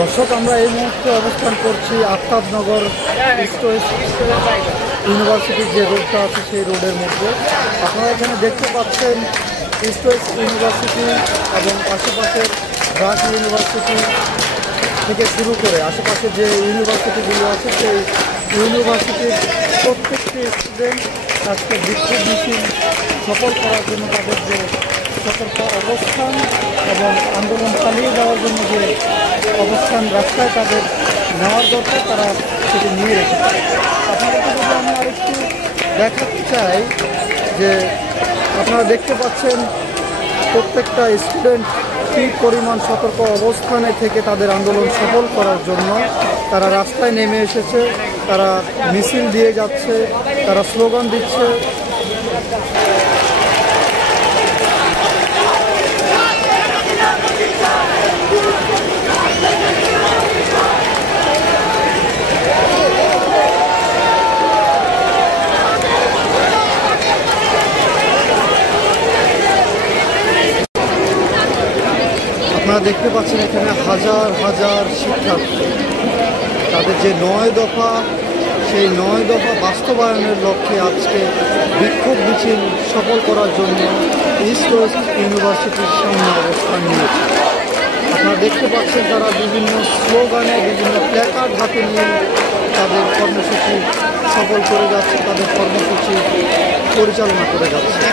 দর্শক, আমরা এই মুহূর্তে অবস্থান করছি আফতাবনগর ইস্ট ওয়েস্ট ইউনিভার্সিটির যে রোডটা আছে সেই রোডের মধ্যে। আপনারা এখানে দেখতে পাচ্ছেন ইস্ট ওয়েস্ট ইউনিভার্সিটি এবং আশেপাশের ব্রাক ইউনিভার্সিটি থেকে শুরু করে আশেপাশে যে ইউনিভার্সিটিগুলো আছে সেই ইউনিভার্সিটির প্রত্যেকটি স্টুডেন্ট আজকে বিক্ষোভ মিছিল সফল করার জন্য তাদের যে সতর্ক অবস্থান এবং আন্দোলন চালিয়ে যাওয়ার জন্য যে অবস্থান রাস্তায় তাদের নেওয়ার দরকার তারা সেটি নিয়ে রেখেছে। আপনাদেরকে যদি আমি আরেকটু দেখাতে চাই যে আপনারা দেখতে পাচ্ছেন প্রত্যেকটা স্টুডেন্ট কী পরিমাণ সতর্ক অবস্থানে থেকে তাদের আন্দোলন সফল করার জন্য তারা রাস্তায় নেমে এসেছে, তারা মিছিল দিয়ে যাচ্ছে, তারা স্লোগান দিচ্ছে। আপনারা দেখতে পাচ্ছেন এখানে হাজার হাজার শিক্ষার্থী তাদের যে 9 দফা সেই 9 দফা বাস্তবায়নের লক্ষ্যে আজকে বিক্ষোভ মিছিল সফল করার জন্য ইস্ট ওয়েস্ট ইউনিভার্সিটির সামনে অবস্থান নিয়েছে। আপনারা দেখতে পাচ্ছেন তারা বিভিন্ন স্লোগানে বিভিন্ন প্ল্যাকার্ড হাতে নিয়ে তাদের কর্মসূচি সফল করে যাচ্ছে, তাদের কর্মসূচি পরিচালনা করে যাচ্ছে।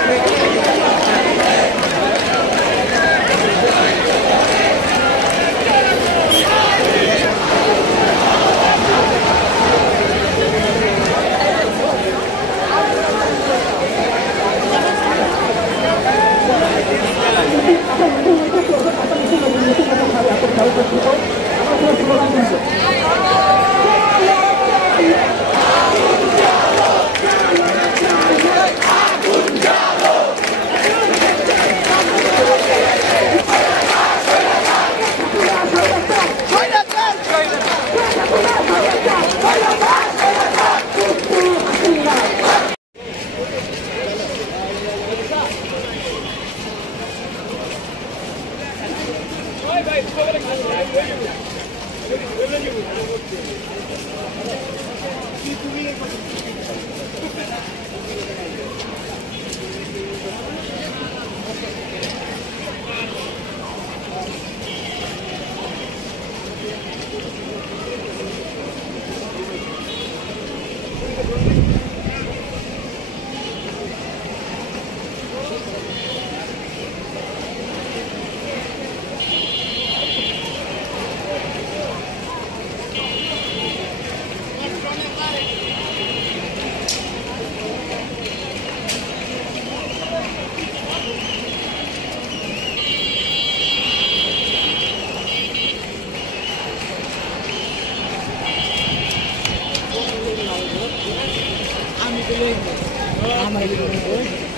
I'm